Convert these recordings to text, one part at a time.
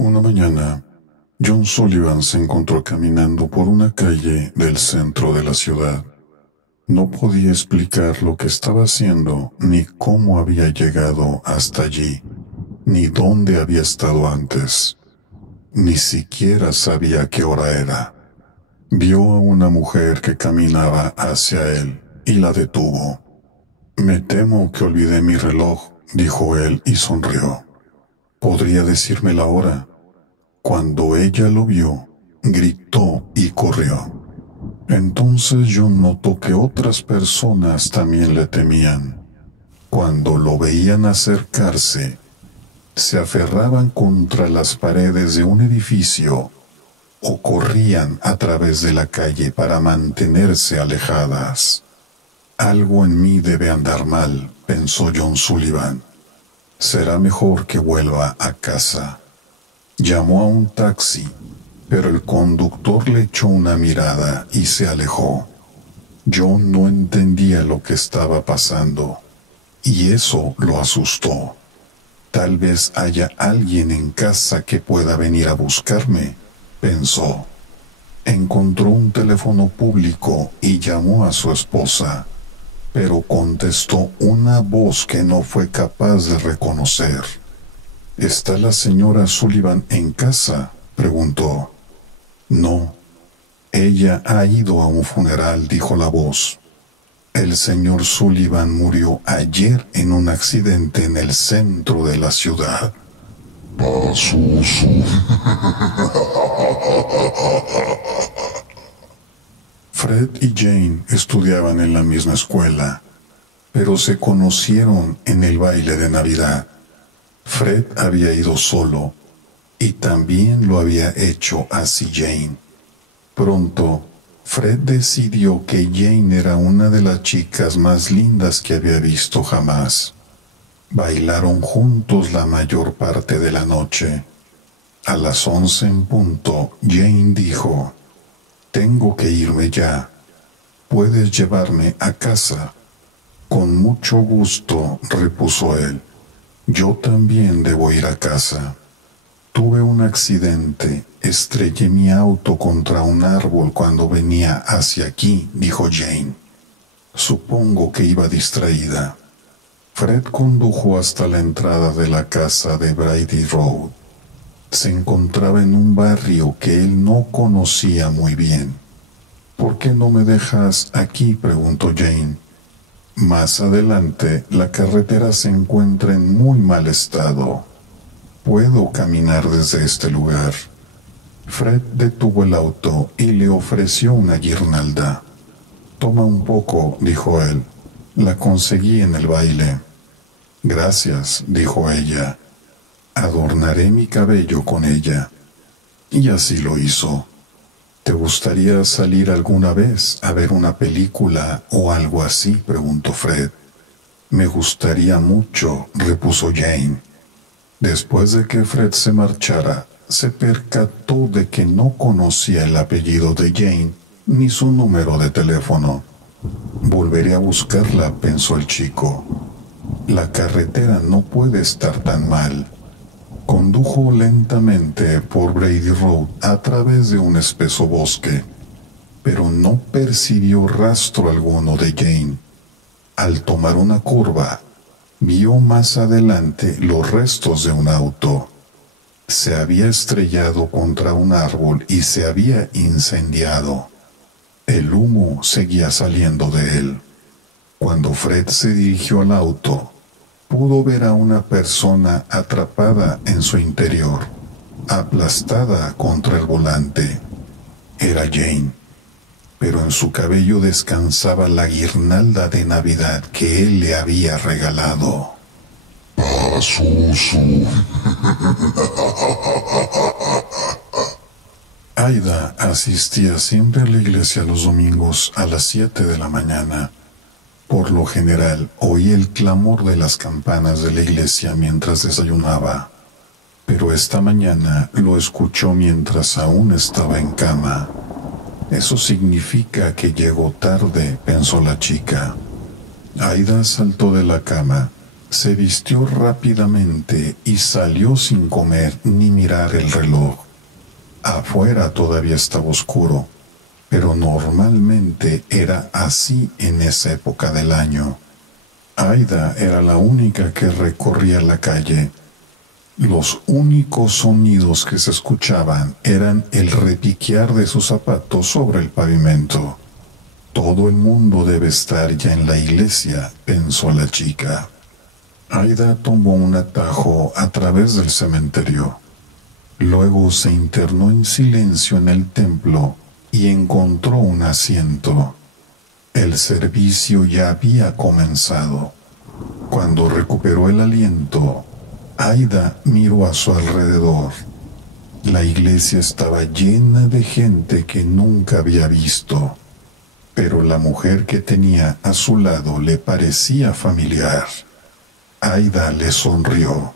Una mañana, John Sullivan se encontró caminando por una calle del centro de la ciudad. No podía explicar lo que estaba haciendo, ni cómo había llegado hasta allí, ni dónde había estado antes. Ni siquiera sabía qué hora era. Vio a una mujer que caminaba hacia él y la detuvo. «Me temo que olvidé mi reloj», dijo él y sonrió. «¿Podría decirme la hora?». Cuando ella lo vio, gritó y corrió. Entonces John notó que otras personas también le temían. Cuando lo veían acercarse, se aferraban contra las paredes de un edificio o corrían a través de la calle para mantenerse alejadas. «Algo en mí debe andar mal», pensó John Sullivan. «Será mejor que vuelva a casa». Llamó a un taxi, pero el conductor le echó una mirada y se alejó. John no entendía lo que estaba pasando, y eso lo asustó. «Tal vez haya alguien en casa que pueda venir a buscarme», pensó. Encontró un teléfono público y llamó a su esposa, pero contestó una voz que no fue capaz de reconocer. «¿Está la señora Sullivan en casa?», preguntó. «No, ella ha ido a un funeral», dijo la voz. «El señor Sullivan murió ayer en un accidente en el centro de la ciudad». Fred y Jane estudiaban en la misma escuela, pero se conocieron en el baile de Navidad. Fred había ido solo, y también lo había hecho así Jane. Pronto, Fred decidió que Jane era una de las chicas más lindas que había visto jamás. Bailaron juntos la mayor parte de la noche. A las 11 en punto, Jane dijo: «Tengo que irme ya. ¿Puedes llevarme a casa?». «Con mucho gusto», repuso él. «Yo también debo ir a casa. Tuve un accidente, estrellé mi auto contra un árbol cuando venía hacia aquí», dijo Jane. «Supongo que iba distraída». Fred condujo hasta la entrada de la casa de Brady Road. Se encontraba en un barrio que él no conocía muy bien. «¿Por qué no me dejas aquí?», preguntó Jane. «Más adelante, la carretera se encuentra en muy mal estado. Puedo caminar desde este lugar». Fred detuvo el auto y le ofreció una guirnalda. «Toma un poco», dijo él. «La conseguí en el baile». «Gracias», dijo ella. «Adornaré mi cabello con ella». Y así lo hizo. «¿Te gustaría salir alguna vez a ver una película o algo así?», preguntó Fred. «Me gustaría mucho», repuso Jane. Después de que Fred se marchara, se percató de que no conocía el apellido de Jane ni su número de teléfono. «Volveré a buscarla», pensó el chico. «La carretera no puede estar tan mal». Condujo lentamente por Brady Road a través de un espeso bosque, pero no percibió rastro alguno de Jane. Al tomar una curva, vio más adelante los restos de un auto. Se había estrellado contra un árbol y se había incendiado. El humo seguía saliendo de él. Cuando Fred se dirigió al auto, pudo ver a una persona atrapada en su interior, aplastada contra el volante. Era Jane, pero en su cabello descansaba la guirnalda de Navidad que él le había regalado. Aida asistía siempre a la iglesia los domingos a las 7 de la mañana. Por lo general, oía el clamor de las campanas de la iglesia mientras desayunaba, pero esta mañana lo escuchó mientras aún estaba en cama. «Eso significa que llegó tarde», pensó la chica. Aida saltó de la cama Se vistió rápidamente y salió sin comer ni mirar el reloj. Afuera todavía estaba oscuro, pero normalmente era así en esa época del año. Aida era la única que recorría la calle. Los únicos sonidos que se escuchaban eran el repiquear de sus zapatos sobre el pavimento. Todo el mundo debe estar ya en la iglesia, pensó la chica. Aida tomó un atajo a través del cementerio. Luego se internó en silencio en el templo y encontró un asiento. El servicio ya había comenzado. Cuando recuperó el aliento, Aida miró a su alrededor. La iglesia estaba llena de gente que nunca había visto, pero la mujer que tenía a su lado le parecía familiar. Aida le sonrió.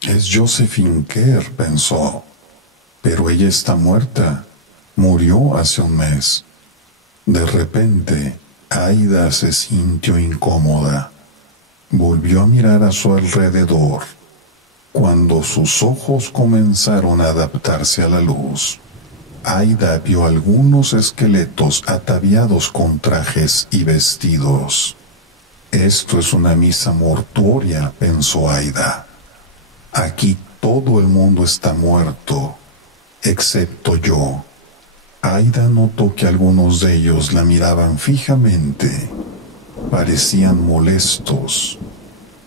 Es Josephine Kerr, pensó. Pero ella está muerta. Murió hace un mes. De repente, Aida se sintió incómoda. Volvió a mirar a su alrededor. Cuando sus ojos comenzaron a adaptarse a la luz, Aida vio algunos esqueletos ataviados con trajes y vestidos. Esto es una misa mortuoria, pensó Aida. Aquí todo el mundo está muerto, excepto yo. Aida notó que algunos de ellos la miraban fijamente. Parecían molestos,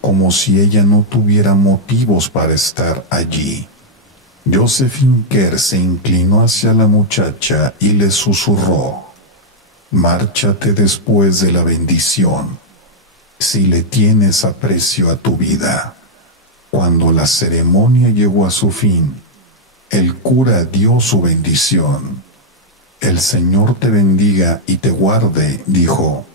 como si ella no tuviera motivos para estar allí. Josephine Kerr se inclinó hacia la muchacha y le susurró: «Márchate después de la bendición, si le tienes aprecio a tu vida». Cuando la ceremonia llegó a su fin, el cura dio su bendición. «El Señor te bendiga y te guarde», dijo.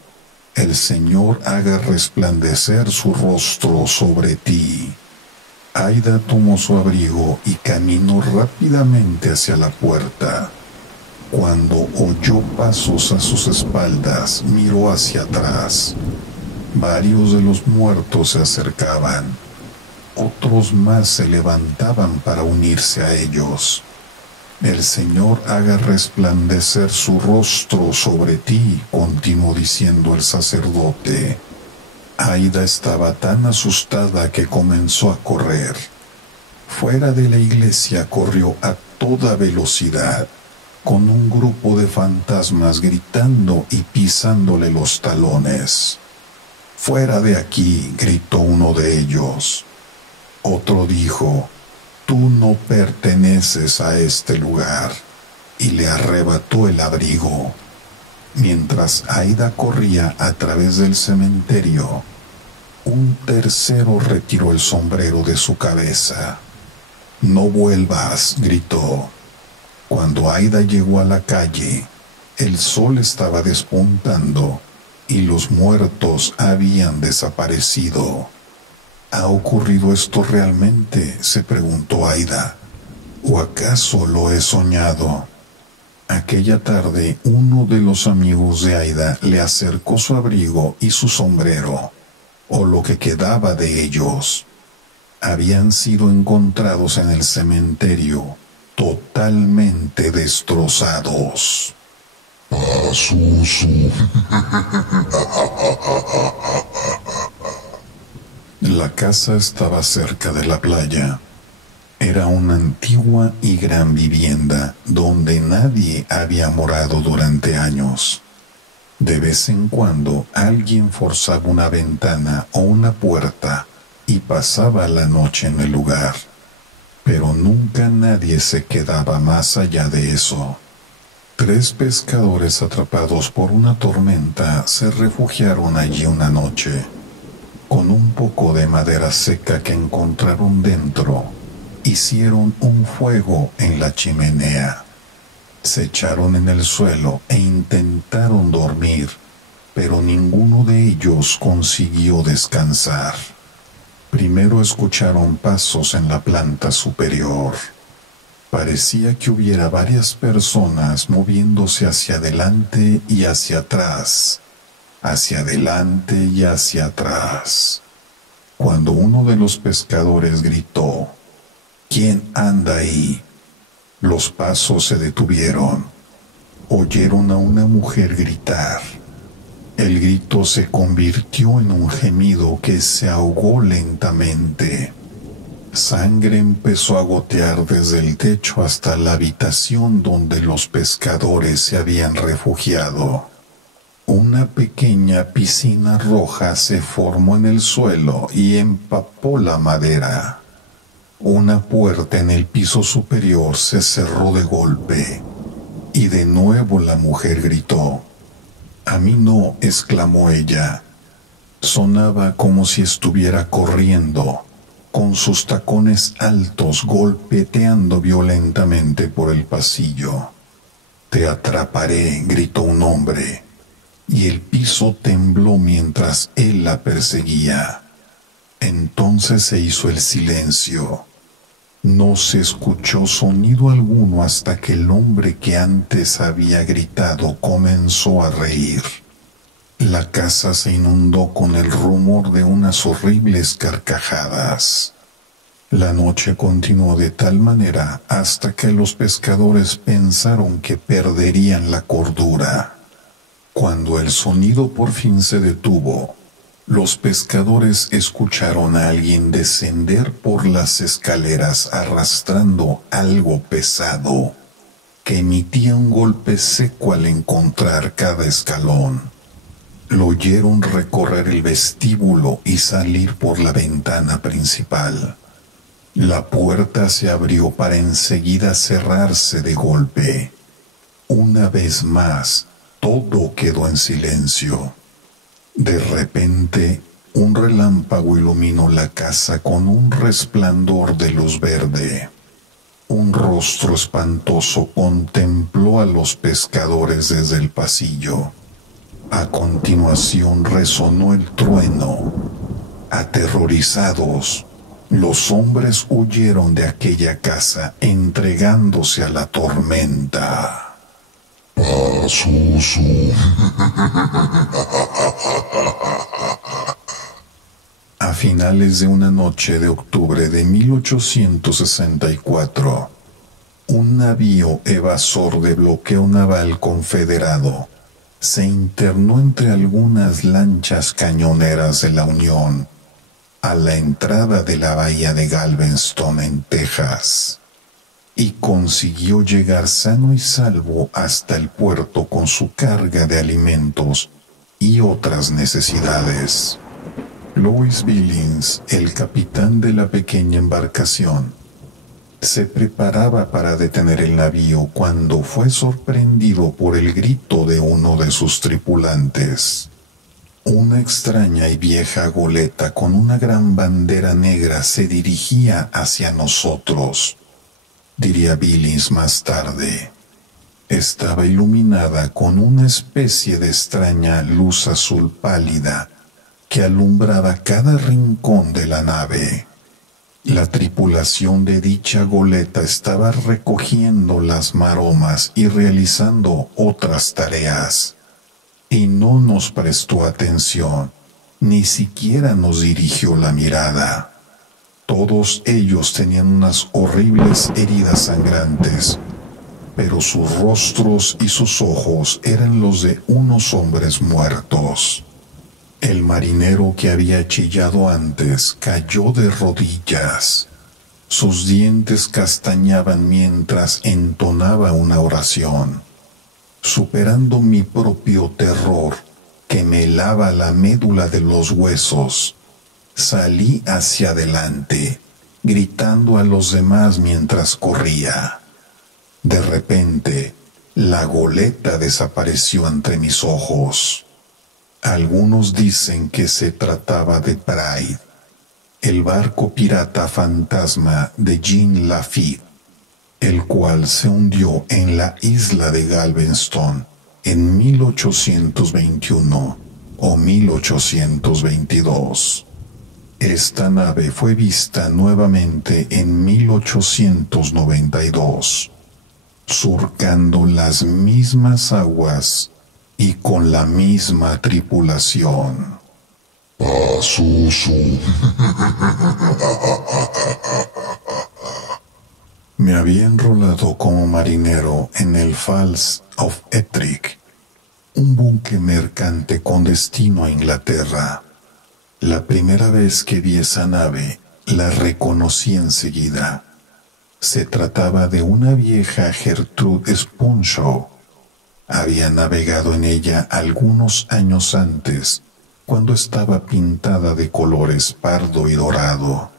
«El Señor haga resplandecer su rostro sobre ti». Aida tomó su abrigo y caminó rápidamente hacia la puerta. Cuando oyó pasos a sus espaldas, miró hacia atrás. Varios de los muertos se acercaban. Otros más se levantaban para unirse a ellos. «El Señor haga resplandecer su rostro sobre ti», continuó diciendo el sacerdote. Aida estaba tan asustada que comenzó a correr. Fuera de la iglesia corrió a toda velocidad, con un grupo de fantasmas gritando y pisándole los talones. «Fuera de aquí», gritó uno de ellos. Otro dijo: «Tú no perteneces a este lugar», y le arrebató el abrigo. Mientras Aida corría a través del cementerio, un tercero retiró el sombrero de su cabeza. «No vuelvas», gritó. Cuando Aida llegó a la calle, el sol estaba despuntando y los muertos habían desaparecido. «¿Ha ocurrido esto realmente?», se preguntó Aida. «¿O acaso lo he soñado?». Aquella tarde, uno de los amigos de Aida le acercó su abrigo y su sombrero, o lo que quedaba de ellos. Habían sido encontrados en el cementerio, totalmente destrozados. Pazuzu. La casa estaba cerca de la playa. Era una antigua y gran vivienda donde nadie había morado durante años. De vez en cuando alguien forzaba una ventana o una puerta y pasaba la noche en el lugar, pero nunca nadie se quedaba más allá de eso. 3 pescadores atrapados por una tormenta se refugiaron allí una noche. Con un poco de madera seca que encontraron dentro, hicieron un fuego en la chimenea. Se echaron en el suelo e intentaron dormir, pero ninguno de ellos consiguió descansar. Primero escucharon pasos en la planta superior. Parecía que hubiera varias personas moviéndose hacia adelante y hacia atrás, hacia adelante y hacia atrás. Cuando uno de los pescadores gritó: ¿Quién anda ahí?, los pasos se detuvieron. Oyeron a una mujer gritar. El grito se convirtió en un gemido que se ahogó lentamente. Sangre empezó a gotear desde el techo hasta la habitación donde los pescadores se habían refugiado. Una pequeña piscina roja se formó en el suelo y empapó la madera. Una puerta en el piso superior se cerró de golpe, y de nuevo la mujer gritó. «A mí no», exclamó ella. Sonaba como si estuviera corriendo, con sus tacones altos golpeteando violentamente por el pasillo. «Te atraparé», gritó un hombre, y el piso tembló mientras él la perseguía. Entonces se hizo el silencio. No se escuchó sonido alguno hasta que el hombre que antes había gritado comenzó a reír. La casa se inundó con el rumor de unas horribles carcajadas. La noche continuó de tal manera hasta que los pescadores pensaron que perderían la cordura. Cuando el sonido por fin se detuvo, los pescadores escucharon a alguien descender por las escaleras arrastrando algo pesado, que emitía un golpe seco al encontrar cada escalón. Lo oyeron recorrer el vestíbulo y salir por la ventana principal. La puerta se abrió para enseguida cerrarse de golpe. Una vez más, todo quedó en silencio. De repente, un relámpago iluminó la casa con un resplandor de luz verde. Un rostro espantoso contempló a los pescadores desde el pasillo. A continuación resonó el trueno. Aterrorizados, los hombres huyeron de aquella casa entregándose a la tormenta. Pazuzu. A finales de una noche de octubre de 1864, un navío evasor de bloqueo naval confederado se internó entre algunas lanchas cañoneras de la Unión a la entrada de la bahía de Galveston, en Texas, y consiguió llegar sano y salvo hasta el puerto con su carga de alimentos y otras necesidades. Louis Billings, el capitán de la pequeña embarcación, se preparaba para detener el navío cuando fue sorprendido por el grito de uno de sus tripulantes. Una extraña y vieja goleta con una gran bandera negra se dirigía hacia nosotros, diría Billings más tarde. Estaba iluminada con una especie de extraña luz azul pálida que alumbraba cada rincón de la nave. La tripulación de dicha goleta estaba recogiendo las maromas y realizando otras tareas, y no nos prestó atención, ni siquiera nos dirigió la mirada. Todos ellos tenían unas horribles heridas sangrantes, pero sus rostros y sus ojos eran los de unos hombres muertos. El marinero que había chillado antes cayó de rodillas. Sus dientes castañaban mientras entonaba una oración. Superando mi propio terror, que me helaba la médula de los huesos, salí hacia adelante, gritando a los demás mientras corría. De repente, la goleta desapareció entre mis ojos. Algunos dicen que se trataba de Pride, el barco pirata fantasma de Jean Lafitte, el cual se hundió en la isla de Galveston en 1821 o 1822. Esta nave fue vista nuevamente en 1892, surcando las mismas aguas y con la misma tripulación. Pazuzu. Me había enrolado como marinero en el Falls of Ettrick, un buque mercante con destino a Inglaterra. La primera vez que vi esa nave, la reconocí enseguida. Se trataba de una vieja Gertrude Sponshaw. Había navegado en ella algunos años antes, cuando estaba pintada de colores pardo y dorado.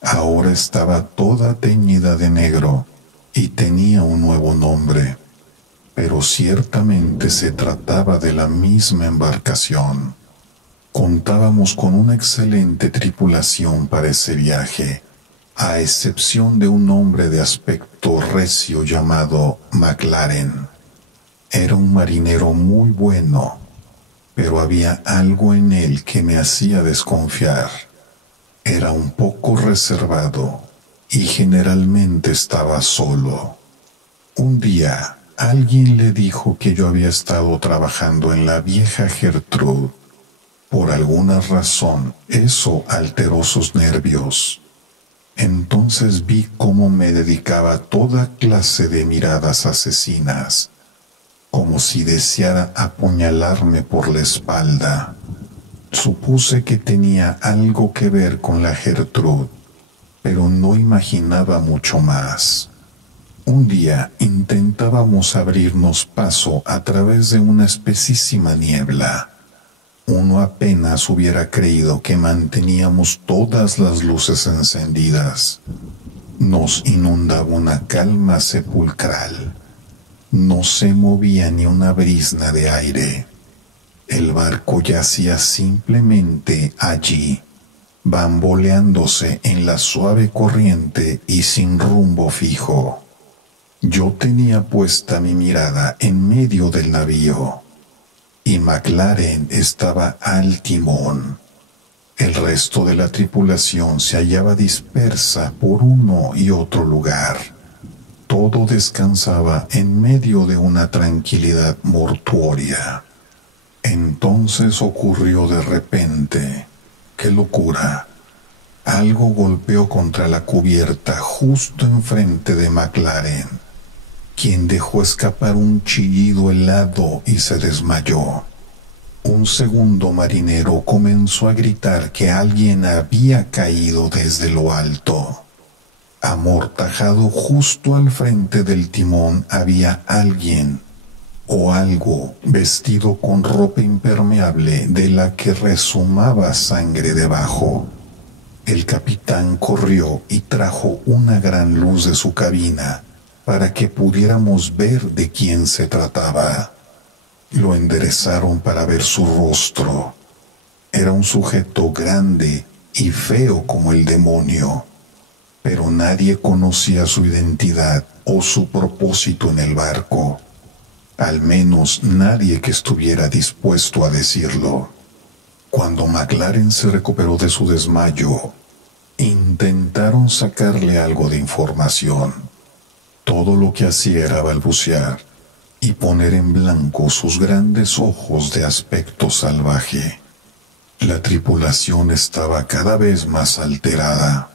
Ahora estaba toda teñida de negro y tenía un nuevo nombre, pero ciertamente se trataba de la misma embarcación. Contábamos con una excelente tripulación para ese viaje, a excepción de un hombre de aspecto recio llamado McLaren. Era un marinero muy bueno, pero había algo en él que me hacía desconfiar. Era un poco reservado y generalmente estaba solo. Un día, alguien le dijo que yo había estado trabajando en la vieja Gertrude. Por alguna razón, eso alteró sus nervios. Entonces vi cómo me dedicaba toda clase de miradas asesinas, como si deseara apuñalarme por la espalda. Supuse que tenía algo que ver con la Gertrude, pero no imaginaba mucho más. Un día intentábamos abrirnos paso a través de una espesísima niebla. Uno apenas hubiera creído que manteníamos todas las luces encendidas. Nos inundaba una calma sepulcral. No se movía ni una brizna de aire. El barco yacía simplemente allí, bamboleándose en la suave corriente y sin rumbo fijo. Yo tenía puesta mi mirada en medio del navío, y McLaren estaba al timón. El resto de la tripulación se hallaba dispersa por uno y otro lugar. Todo descansaba en medio de una tranquilidad mortuoria. Entonces ocurrió de repente. ¡Qué locura! Algo golpeó contra la cubierta justo enfrente de McLaren, quien dejó escapar un chillido helado y se desmayó. Un segundo marinero comenzó a gritar que alguien había caído desde lo alto. Amortajado justo al frente del timón había alguien o algo vestido con ropa impermeable de la que resumaba sangre debajo. El capitán corrió y trajo una gran luz de su cabina para que pudiéramos ver de quién se trataba. Lo enderezaron para ver su rostro. Era un sujeto grande y feo como el demonio, pero nadie conocía su identidad o su propósito en el barco. Al menos nadie que estuviera dispuesto a decirlo. Cuando McLaren se recuperó de su desmayo, intentaron sacarle algo de información. Todo lo que hacía era balbucear y poner en blanco sus grandes ojos de aspecto salvaje. La tripulación estaba cada vez más alterada.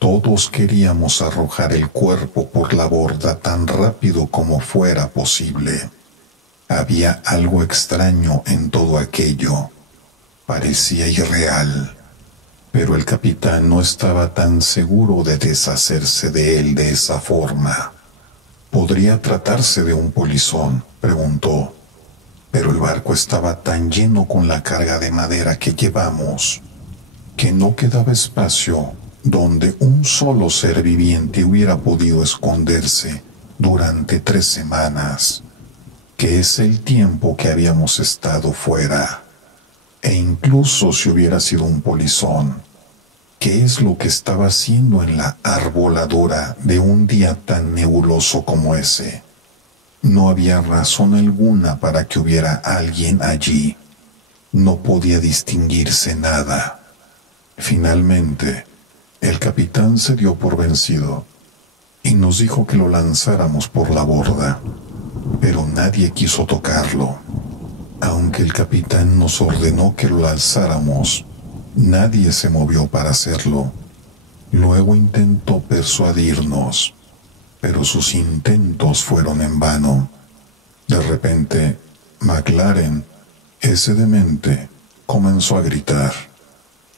Todos queríamos arrojar el cuerpo por la borda tan rápido como fuera posible. Había algo extraño en todo aquello. Parecía irreal, pero el capitán no estaba tan seguro de deshacerse de él de esa forma. ¿Podría tratarse de un polizón?, preguntó. Pero el barco estaba tan lleno con la carga de madera que llevamos, que no quedaba espacio donde un solo ser viviente hubiera podido esconderse durante 3 semanas, que es el tiempo que habíamos estado fuera. E incluso si hubiera sido un polizón, ¿qué es lo que estaba haciendo en la arboladora de un día tan nebuloso como ese? No había razón alguna para que hubiera alguien allí. No podía distinguirse nada. Finalmente, el capitán se dio por vencido y nos dijo que lo lanzáramos por la borda, pero nadie quiso tocarlo. Aunque el capitán nos ordenó que lo alzáramos, nadie se movió para hacerlo. Luego intentó persuadirnos, pero sus intentos fueron en vano. De repente, McLaren, ese demente, comenzó a gritar.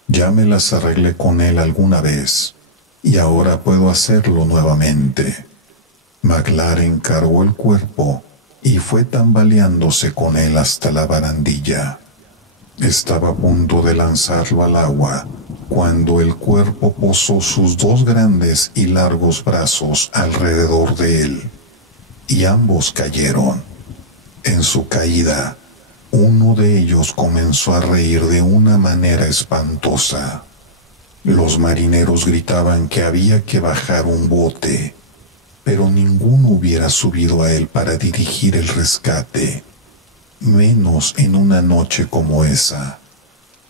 Ya me las arreglé con él alguna vez, y ahora puedo hacerlo nuevamente. McLaren cargó el cuerpo y fue tambaleándose con él hasta la barandilla. Estaba a punto de lanzarlo al agua cuando el cuerpo posó sus dos grandes y largos brazos alrededor de él, y ambos cayeron. En su caída, uno de ellos comenzó a reír de una manera espantosa. Los marineros gritaban que había que bajar un bote, pero ninguno hubiera subido a él para dirigir el rescate, menos en una noche como esa.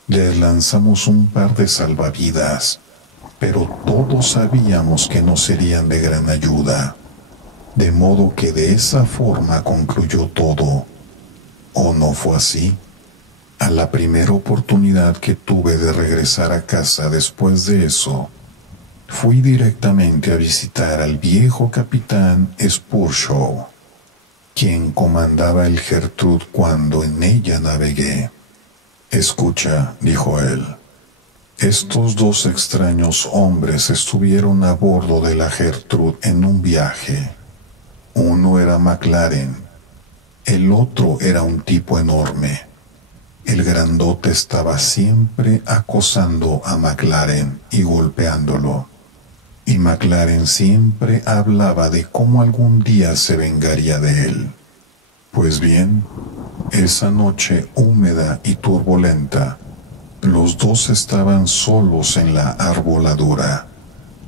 Les lanzamos un par de salvavidas, pero todos sabíamos que no serían de gran ayuda, de modo que de esa forma concluyó todo. ¿O no fue así? A la primera oportunidad que tuve de regresar a casa después de eso, fui directamente a visitar al viejo capitán Spurshaw, quien comandaba el Gertrude cuando en ella navegué. Escucha, dijo él, estos dos extraños hombres estuvieron a bordo de la Gertrude en un viaje. Uno era McLaren, el otro era un tipo enorme. El grandote estaba siempre acosando a McLaren y golpeándolo, y McLaren siempre hablaba de cómo algún día se vengaría de él. Pues bien, esa noche húmeda y turbulenta, los dos estaban solos en la arboladura,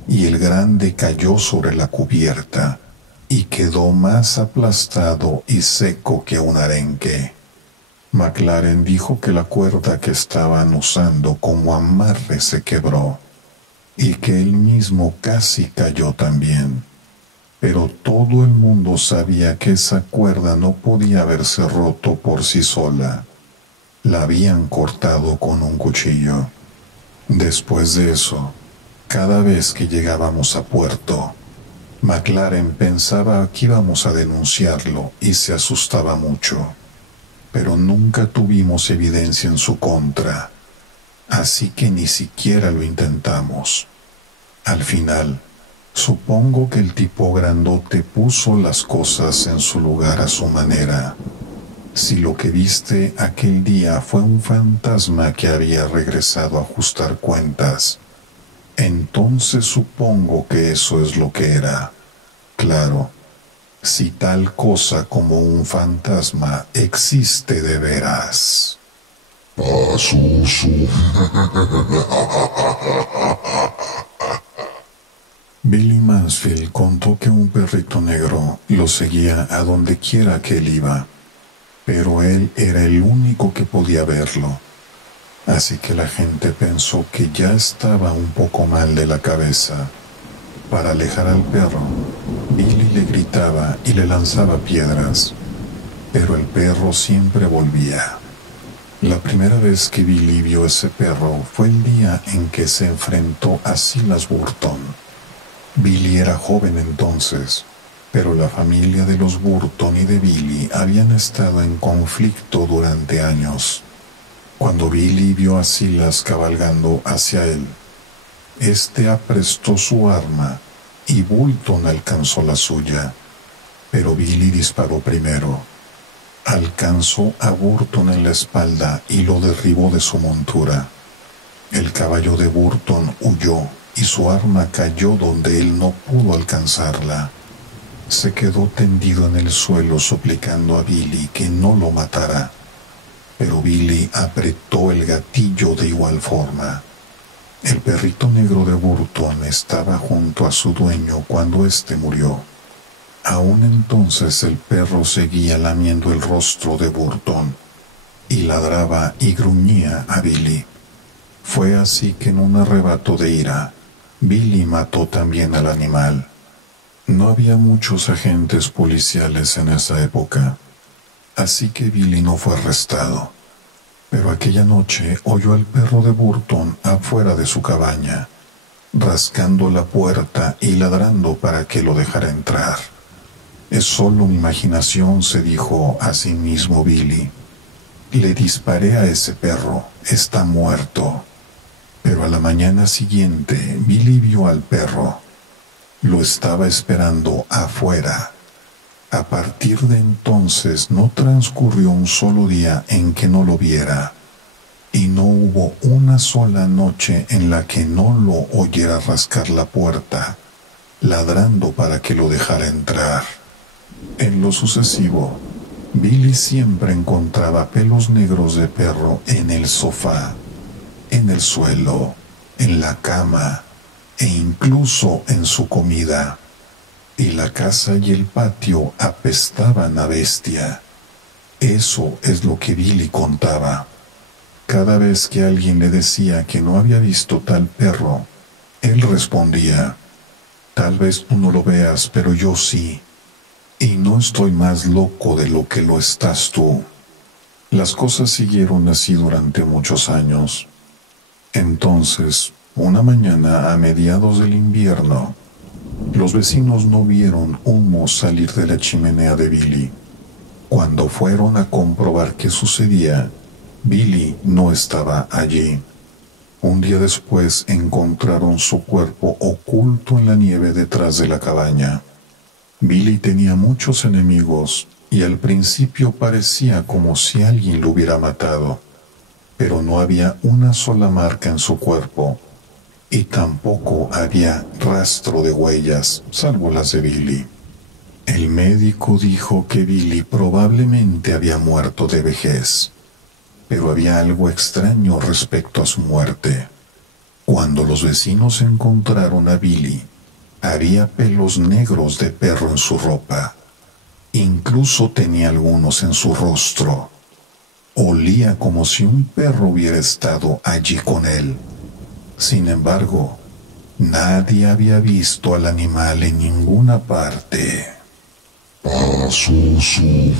y el grande cayó sobre la cubierta y quedó más aplastado y seco que un arenque. McLaren dijo que la cuerda que estaban usando como amarre se quebró, y que él mismo casi cayó también. Pero todo el mundo sabía que esa cuerda no podía haberse roto por sí sola. La habían cortado con un cuchillo. Después de eso, cada vez que llegábamos a puerto, McLaren pensaba que íbamos a denunciarlo y se asustaba mucho, pero nunca tuvimos evidencia en su contra, así que ni siquiera lo intentamos. Al final, supongo que el tipo grandote puso las cosas en su lugar a su manera. Si lo que viste aquel día fue un fantasma que había regresado a ajustar cuentas, entonces supongo que eso es lo que era. Claro, si tal cosa como un fantasma existe de veras. Billy Mansfield contó que un perrito negro lo seguía a donde quiera que él iba, pero él era el único que podía verlo. Así que la gente pensó que ya estaba un poco mal de la cabeza. Para alejar al perro, Billy le gritaba y le lanzaba piedras, pero el perro siempre volvía. La primera vez que Billy vio ese perro fue el día en que se enfrentó a Silas Burton. Billy era joven entonces, pero la familia de los Burton y de Billy habían estado en conflicto durante años. Cuando Billy vio a Silas cabalgando hacia él, este aprestó su arma y Burton alcanzó la suya, pero Billy disparó primero. Alcanzó a Burton en la espalda y lo derribó de su montura. El caballo de Burton huyó y su arma cayó donde él no pudo alcanzarla. Se quedó tendido en el suelo suplicando a Billy que no lo matara, pero Billy apretó el gatillo de igual forma. El perrito negro de Burton estaba junto a su dueño cuando éste murió. Aún entonces el perro seguía lamiendo el rostro de Burton y ladraba y gruñía a Billy. Fue así que en un arrebato de ira, Billy mató también al animal. No había muchos agentes policiales en esa época, así que Billy no fue arrestado. Pero aquella noche oyó al perro de Burton afuera de su cabaña, rascando la puerta y ladrando para que lo dejara entrar. Es solo mi imaginación, se dijo a sí mismo Billy. Le disparé a ese perro, está muerto. Pero a la mañana siguiente, Billy vio al perro. Lo estaba esperando afuera. A partir de entonces no transcurrió un solo día en que no lo viera, y no hubo una sola noche en la que no lo oyera rascar la puerta, ladrando para que lo dejara entrar. En lo sucesivo, Billy siempre encontraba pelos negros de perro en el sofá, en el suelo, en la cama e incluso en su comida. Y la casa y el patio apestaban a bestia. Eso es lo que Billy contaba. Cada vez que alguien le decía que no había visto tal perro, él respondía: tal vez tú no lo veas, pero yo sí. Y no estoy más loco de lo que lo estás tú. Las cosas siguieron así durante muchos años. Entonces, una mañana a mediados del invierno, los vecinos no vieron humo salir de la chimenea de Billy. Cuando fueron a comprobar qué sucedía, Billy no estaba allí. Un día después encontraron su cuerpo oculto en la nieve detrás de la cabaña. Billy tenía muchos enemigos y al principio parecía como si alguien lo hubiera matado, pero no había una sola marca en su cuerpo y tampoco había rastro de huellas, salvo las de Billy. El médico dijo que Billy probablemente había muerto de vejez, pero había algo extraño respecto a su muerte. Cuando los vecinos encontraron a Billy, había pelos negros de perro en su ropa. Incluso tenía algunos en su rostro. Olía como si un perro hubiera estado allí con él. Sin embargo, nadie había visto al animal en ninguna parte. Pazuzu.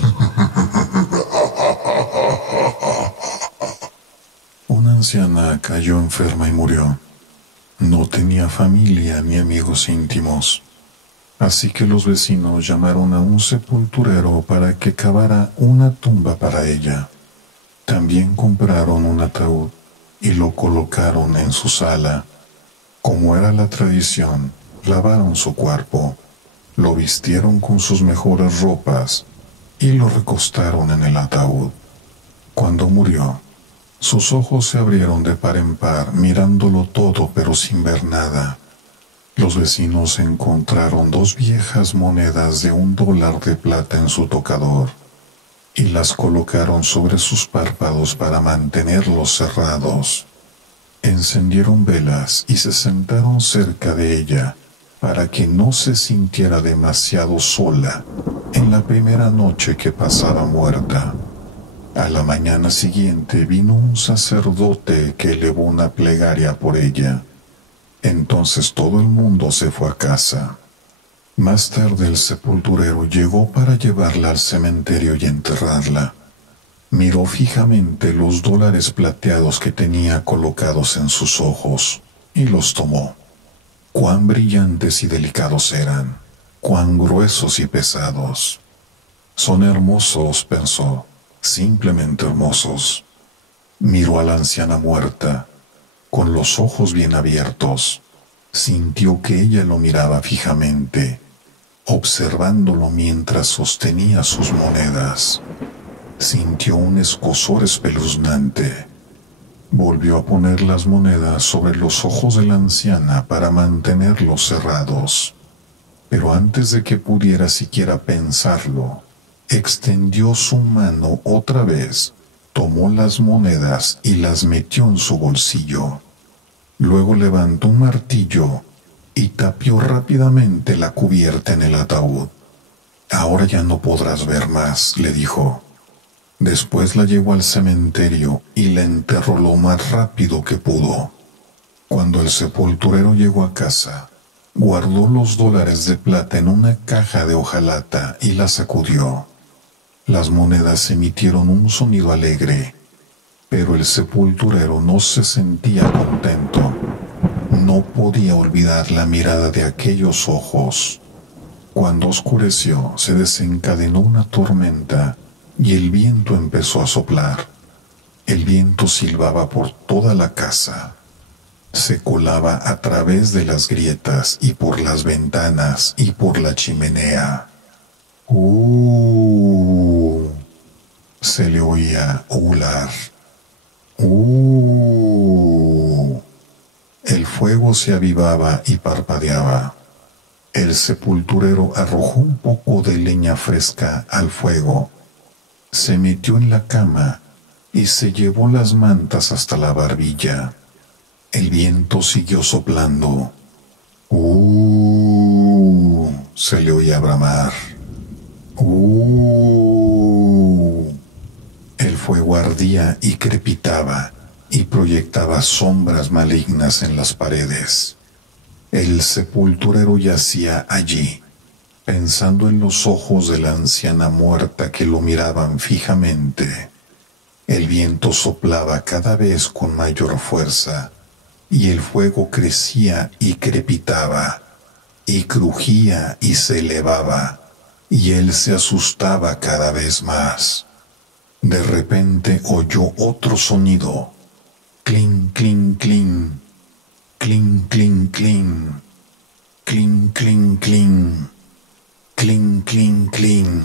Una anciana cayó enferma y murió. No tenía familia ni amigos íntimos, así que los vecinos llamaron a un sepulturero para que cavara una tumba para ella. También compraron un ataúd y lo colocaron en su sala. Como era la tradición, lavaron su cuerpo, lo vistieron con sus mejores ropas y lo recostaron en el ataúd. Cuando murió, sus ojos se abrieron de par en par, mirándolo todo pero sin ver nada. Los vecinos encontraron 2 viejas monedas de $1 de plata en su tocador y las colocaron sobre sus párpados para mantenerlos cerrados. Encendieron velas y se sentaron cerca de ella para que no se sintiera demasiado sola en la primera noche que pasaba muerta. A la mañana siguiente vino un sacerdote que elevó una plegaria por ella. Entonces todo el mundo se fue a casa. Más tarde el sepulturero llegó para llevarla al cementerio y enterrarla. Miró fijamente los $2 plateados que tenía colocados en sus ojos y los tomó. Cuán brillantes y delicados eran, cuán gruesos y pesados. Son hermosos, pensó, simplemente hermosos. Miró a la anciana muerta, con los ojos bien abiertos. Sintió que ella lo miraba fijamente, observándolo mientras sostenía sus monedas. Sintió un escozor espeluznante. Volvió a poner las monedas sobre los ojos de la anciana para mantenerlos cerrados. Pero antes de que pudiera siquiera pensarlo, extendió su mano otra vez, tomó las monedas y las metió en su bolsillo. Luego levantó un martillo y tapió rápidamente la cubierta en el ataúd. Ahora ya no podrás ver más, le dijo. Después la llevó al cementerio y la enterró lo más rápido que pudo. Cuando el sepulturero llegó a casa, guardó los $2 de plata en una caja de hojalata y la sacudió. Las monedas emitieron un sonido alegre, pero el sepulturero no se sentía contento. No podía olvidar la mirada de aquellos ojos. Cuando oscureció, se desencadenó una tormenta y el viento empezó a soplar. El viento silbaba por toda la casa. Se colaba a través de las grietas y por las ventanas y por la chimenea. Se le oía ular. El fuego se avivaba y parpadeaba. El sepulturero arrojó un poco de leña fresca al fuego. Se metió en la cama y se llevó las mantas hasta la barbilla. El viento siguió soplando. Se le oía bramar. El fuego ardía y crepitaba y proyectaba sombras malignas en las paredes. El sepulturero yacía allí, pensando en los ojos de la anciana muerta que lo miraban fijamente. El viento soplaba cada vez con mayor fuerza, y el fuego crecía y crepitaba, y crujía y se elevaba, y él se asustaba cada vez más. De repente oyó otro sonido. Clink, clink, clink. Clink, clink, clink. Clink, clink, clink. Clink, clink, clink.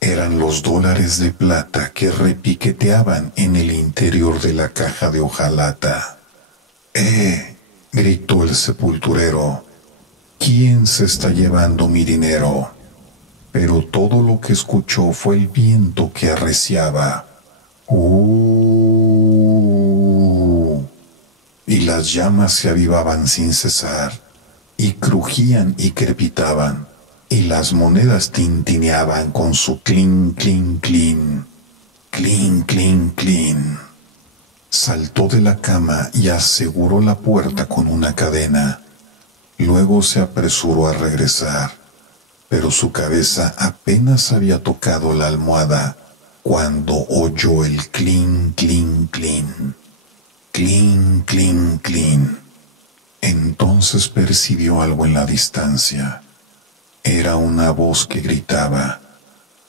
Eran los dólares de plata que repiqueteaban en el interior de la caja de hojalata. Gritó el sepulturero. ¿Quién se está llevando mi dinero? Pero todo lo que escuchó fue el viento que arreciaba. Y las llamas se avivaban sin cesar, y crujían y crepitaban, y las monedas tintineaban con su clink, clink, clink, clink, clink, clink. Saltó de la cama y aseguró la puerta con una cadena. Luego se apresuró a regresar, pero su cabeza apenas había tocado la almohada cuando oyó el clink, clink, clink, clink, clink, clink. Entonces percibió algo en la distancia. Era una voz que gritaba: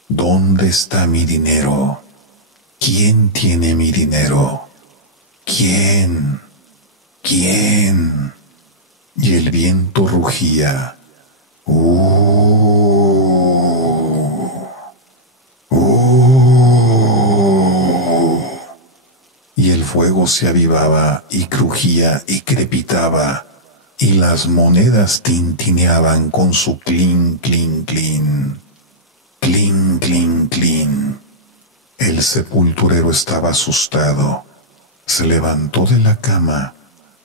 ¿Dónde está mi dinero? ¿Quién tiene mi dinero? ¿Quién? ¿Quién? Y el viento rugía. Y el fuego se avivaba y crujía y crepitaba, y las monedas tintineaban con su clink, clink, clink, clink, clink, clink. El sepulturero estaba asustado. Se levantó de la cama,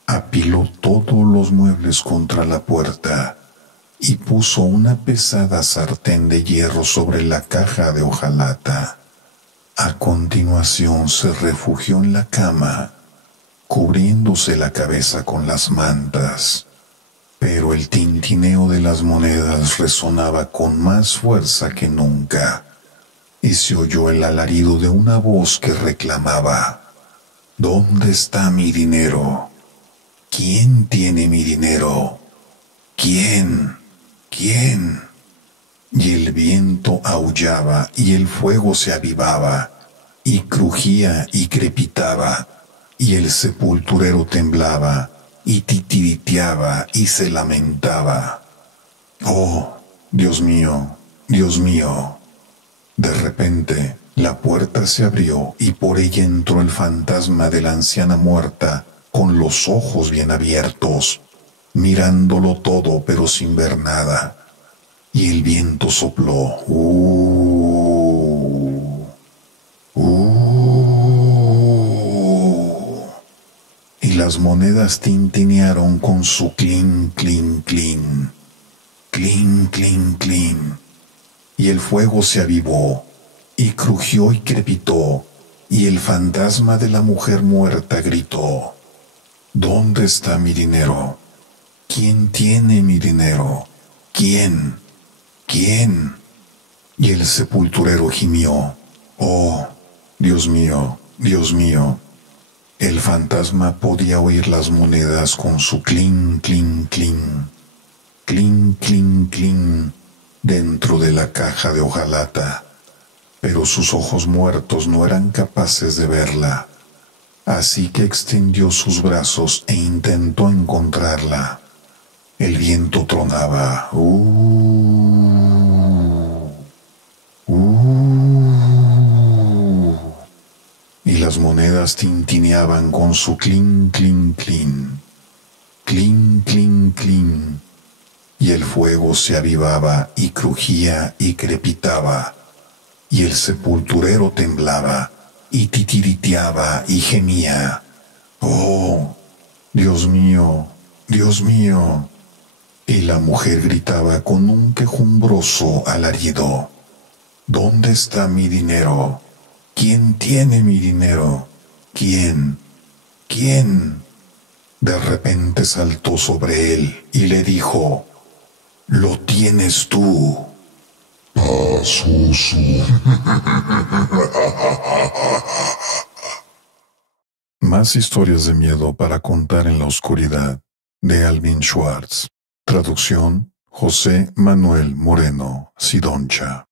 apiló todos los muebles contra la puerta y puso una pesada sartén de hierro sobre la caja de hojalata. A continuación se refugió en la cama, cubriéndose la cabeza con las mantas, pero el tintineo de las monedas resonaba con más fuerza que nunca, y se oyó el alarido de una voz que reclamaba: ¿Dónde está mi dinero? ¿Quién tiene mi dinero? ¿Quién? ¿Quién? Y el viento aullaba y el fuego se avivaba, y crujía y crepitaba, y el sepulturero temblaba, y titiriteaba y se lamentaba. ¡Oh, Dios mío! ¡Dios mío! De repente, la puerta se abrió y por ella entró el fantasma de la anciana muerta, con los ojos bien abiertos, mirándolo todo pero sin ver nada. Y el viento sopló. Y las monedas tintinearon con su clink, clink, clink, clink, clink, clink. Y el fuego se avivó, y crujió y crepitó, y el fantasma de la mujer muerta gritó: ¿Dónde está mi dinero? ¿Quién tiene mi dinero? ¿Quién? ¿Quién? Y el sepulturero gimió: «Oh, Dios mío, Dios mío». El fantasma podía oír las monedas con su clink, clink, clink, clink, clink, clink, dentro de la caja de hojalata, pero sus ojos muertos no eran capaces de verla, así que extendió sus brazos e intentó encontrarla. El viento tronaba. Y las monedas tintineaban con su clink, clink, clink, clink, clink, clink, y el fuego se avivaba y crujía y crepitaba, y el sepulturero temblaba y titiriteaba y gemía: «Oh, Dios mío, Dios mío». Y la mujer gritaba con un quejumbroso alarido: «¿Dónde está mi dinero? ¿Quién tiene mi dinero? ¿Quién? ¿Quién?». De repente saltó sobre él y le dijo: «Lo tienes tú». Más historias de miedo para contar en la oscuridad, de Alvin Schwartz. Traducción: José Manuel Moreno Sidoncha.